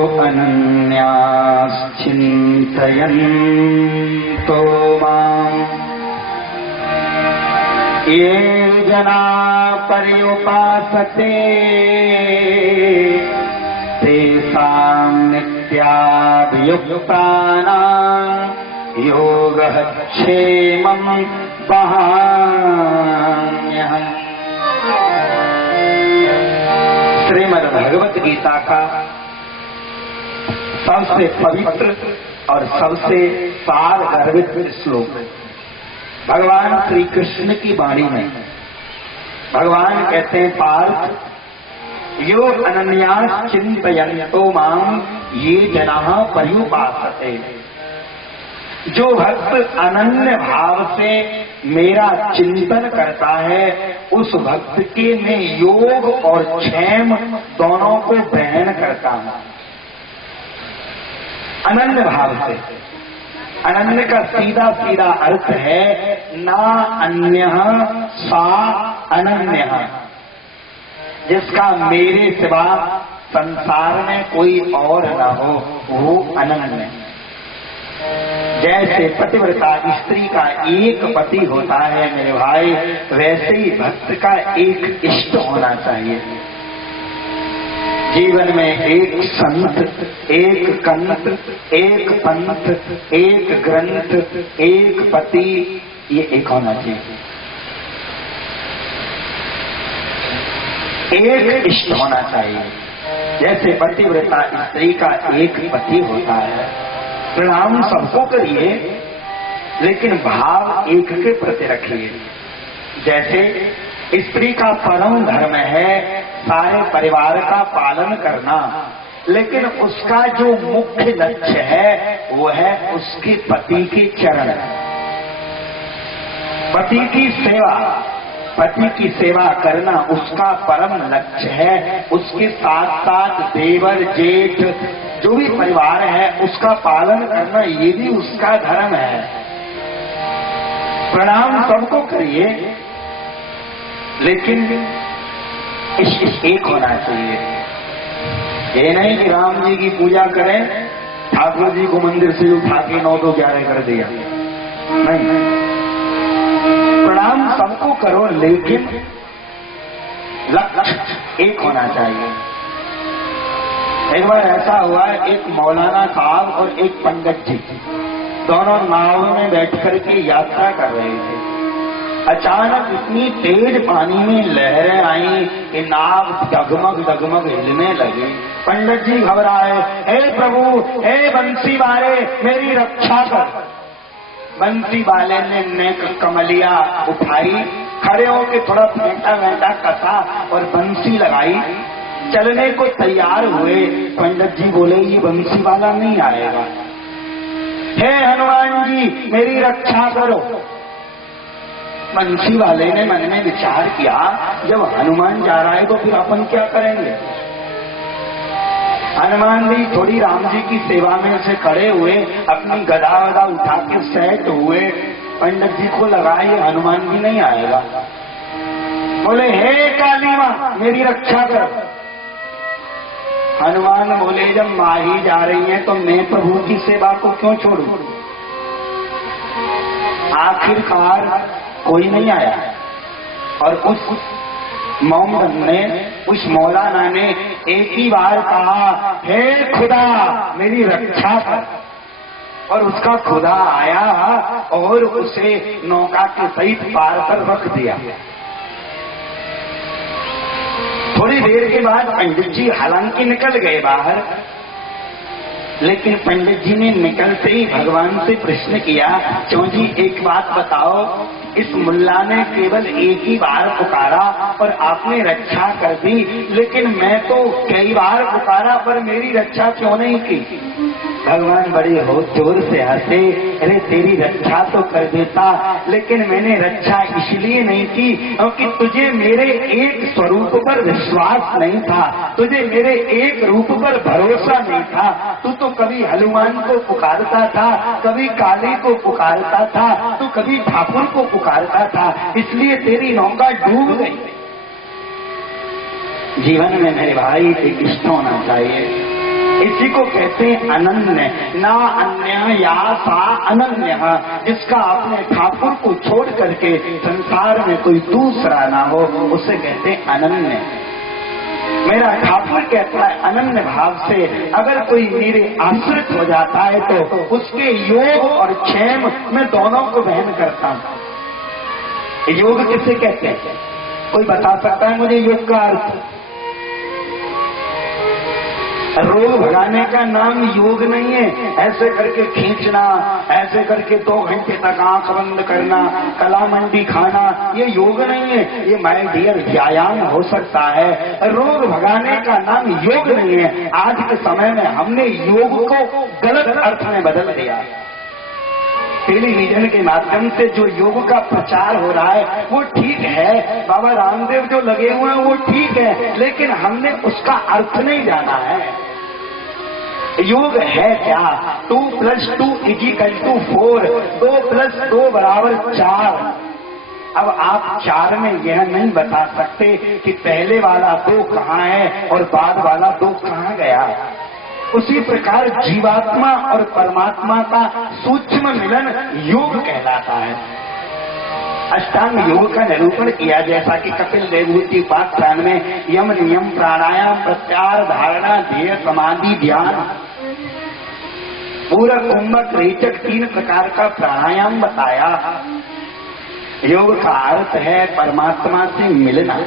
अनन्याश्चिन्तयन्तो माम् ये जना पर्युपासते तेषां नित्याभियुक्तानां योगः क्षेमं वहाम्यहम्। श्रीमद् भगवत गीता का सबसे पवित्र और सबसे सार गर्भित श्लोक भगवान श्री कृष्ण की वाणी में भगवान कहते हैं, पार्थ यो अनन्यास चिंतयन्तो मां ये जनाः पर्युपासते। जो भक्त अनन्य भाव से मेरा चिंतन करता है उस भक्त के मैं योग और क्षेम दोनों को ग्रहण करता हूं। अनन्य भाव से, अनन्य का सीधा सीधा अर्थ है ना अन्यः सा अनन्यः, जिसका मेरे सिवा संसार में कोई और न हो वो अनन्य। जैसे पतिव्रता स्त्री का एक पति होता है मेरे भाई, वैसे ही भक्त का एक इष्ट होना चाहिए। जीवन में एक संत, एक कंत, एक पंथ, एक ग्रंथ, एक पति, ये एक होना चाहिए। एक इष्ट होना चाहिए। जैसे पतिव्रता स्त्री का एक पति होता है, प्रणाम सबको करिए लेकिन भाव एक के प्रति रखिए। जैसे स्त्री का परम धर्म है सारे परिवार का पालन करना, लेकिन उसका जो मुख्य लक्ष्य है वो है उसके पति के चरण, पति की सेवा। पति की सेवा करना उसका परम लक्ष्य है। उसके साथ साथ देवर जेठ जो भी परिवार है उसका पालन करना ये भी उसका धर्म है। प्रणाम सबको करिए लेकिन एक होना चाहिए। ये नहीं कि राम जी की पूजा करें, ठाकुर जी को मंदिर से उठा के 9 तो 11 कर दिया, नहीं। प्रणाम सबको करो लेकिन लक्ष्य एक होना चाहिए। एक बार ऐसा हुआ, एक मौलाना साहब और एक पंडित जी दोनों नाव में बैठ करके यात्रा कर रहे थे। अचानक इतनी तेज पानी में लहरें आई कि नाव डगमग डगमग हिलने लगी। पंडित जी घबराए, हे प्रभु, हे बंसी वाले मेरी रक्षा कर। बंसी वाले ने नेक कमलिया उठाई, खड़े होके थोड़ा फेंटा वेंटा कसा और बंसी लगाई, चलने को तैयार हुए। पंडित जी बोले ये बंसी वाला नहीं आएगा। हे हनुमान जी मेरी रक्षा करो। बंसी वाले ने मन में विचार किया, जब हनुमान जा रहा है तो फिर अपन क्या करेंगे। हनुमान जी थोड़ी राम जी की सेवा में से खड़े हुए, अपनी गदा वदा उठा के सेट हुए। पंडित जी को लगा ये हनुमान जी नहीं आएगा। बोले हे काली माँ मेरी रक्षा करो। हनुमान बोले जब माँ ही जा रही है तो मैं प्रभु की सेवा को क्यों छोड़ूं। आखिरकार कोई नहीं आया और उस मोमडन ने, उस मौलाना ने एक ही बार कहा, हे खुदा मेरी रक्षा कर। और उसका खुदा आया और उसे नौका के सहित पार पर रख दिया। थोड़ी देर के बाद पंडित जी हालांकि निकल गए बाहर, लेकिन पंडित जी ने निकलते ही भगवान से प्रश्न किया, क्यों जी एक बात बताओ, इस मुल्ला ने केवल एक ही बार पुकारा और आपने रक्षा कर दी, लेकिन मैं तो कई बार पुकारा पर मेरी रक्षा क्यों नहीं की। भगवान बड़े हो जोर से हंसे, अरे तेरी रक्षा तो कर देता, लेकिन मैंने रक्षा इसलिए नहीं की क्योंकि तुझे मेरे एक स्वरूप पर विश्वास नहीं था, तुझे मेरे एक रूप पर भरोसा नहीं था। तू तो कभी हनुमान को पुकारता था, कभी काली को पुकारता था, तू कभी ठाकुर को पुकारता था, इसलिए तेरी नौका डूब गई। जीवन में मेरे भाई एक इष्ट होना चाहिए। इसी को कहते हैं अनन्य। ना अन्य या सा अनन्य, जिसका अपने ठाकुर को छोड़ करके संसार में कोई दूसरा ना हो, उसे कहते हैं अनन्य। मेरा ठाकुर कहता है अनन्य भाव से अगर कोई मेरे आश्रित हो जाता है तो उसके योग और क्षेम मैं दोनों को वहन करता हूं। योग किसे कहते हैं? कोई बता सकता है मुझे योग का अर्थ? रोग भगाने का नाम योग नहीं है। ऐसे करके खींचना, ऐसे करके 2 घंटे तक आंख बंद करना, कला मंडी खाना, ये योग नहीं है। ये माय डियर व्यायाम हो सकता है। रोग भगाने का नाम योग नहीं है। आज के समय में हमने योग को गलत अर्थ में बदल दिया। टेलीविजन के माध्यम से जो योग का प्रचार हो रहा है वो ठीक है, बाबा रामदेव जो लगे हुए हैं वो ठीक है, लेकिन हमने उसका अर्थ नहीं जाना है। योग है क्या? 2 + 2 = 4, 2 + 2 = 4। अब आप 4 में यह नहीं बता सकते कि पहले वाला 2 कहाँ है और बाद वाला 2 कहाँ गया। उसी प्रकार जीवात्मा और परमात्मा का सूक्ष्म मिलन योग कहलाता है। अष्टांग योग का निरूपण किया जैसा कि कपिल देवभूति उपाख्यान में यम, नियम, प्राणायाम, प्रत्याहार, धारणा, ध्येय, समाधि, ध्यान, पूरा कुंभक, रेचक 3 प्रकार का प्राणायाम बताया। योग का अर्थ है परमात्मा से मिलना।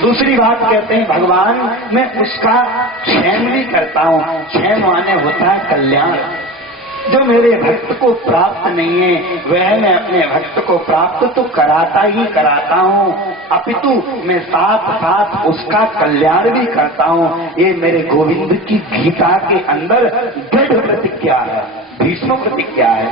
दूसरी बात कहते हैं भगवान मैं उसका क्षेम भी करता हूँ। क्षेम माने होता है कल्याण। जो मेरे भक्त को प्राप्त नहीं है वह मैं अपने भक्त को प्राप्त तो कराता ही कराता हूँ, अपितु मैं साथ साथ उसका कल्याण भी करता हूँ। ये मेरे गोविंद की गीता के अंदर दृढ़ प्रतिज्ञा है, भीष्म प्रतिज्ञा है।